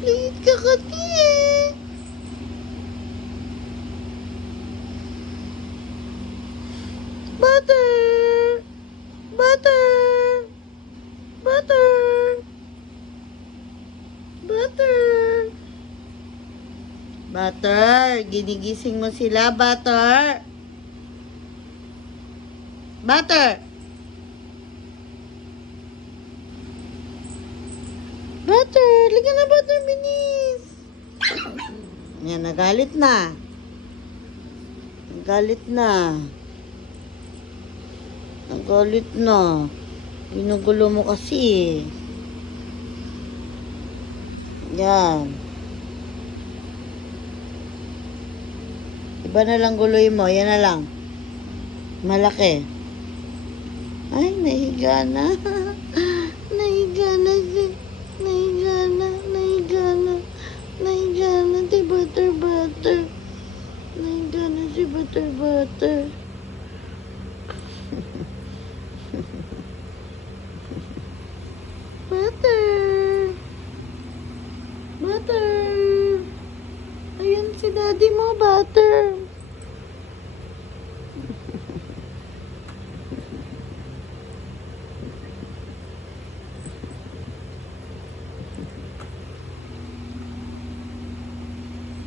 Late ka kasi eh. Butter! Butter! Butter! Butter! Butter! Ginigising mo sila, Butter! Butter! Butter! Liga na, Butter! Binis! Yan, nagalit na. Nagalit na. Nagalit na. Ginugulo mo kasi eh. Yan. Iba na lang guloy mo. Yan na lang. Malaki. Ay, nahiga na. Nahiga na si... Nahiga na. Nahiga na. Nahiga na si Butter Butter. Nahiga na si Butter Butter. Butter. Butter. Ayan si daddy mo, Butter.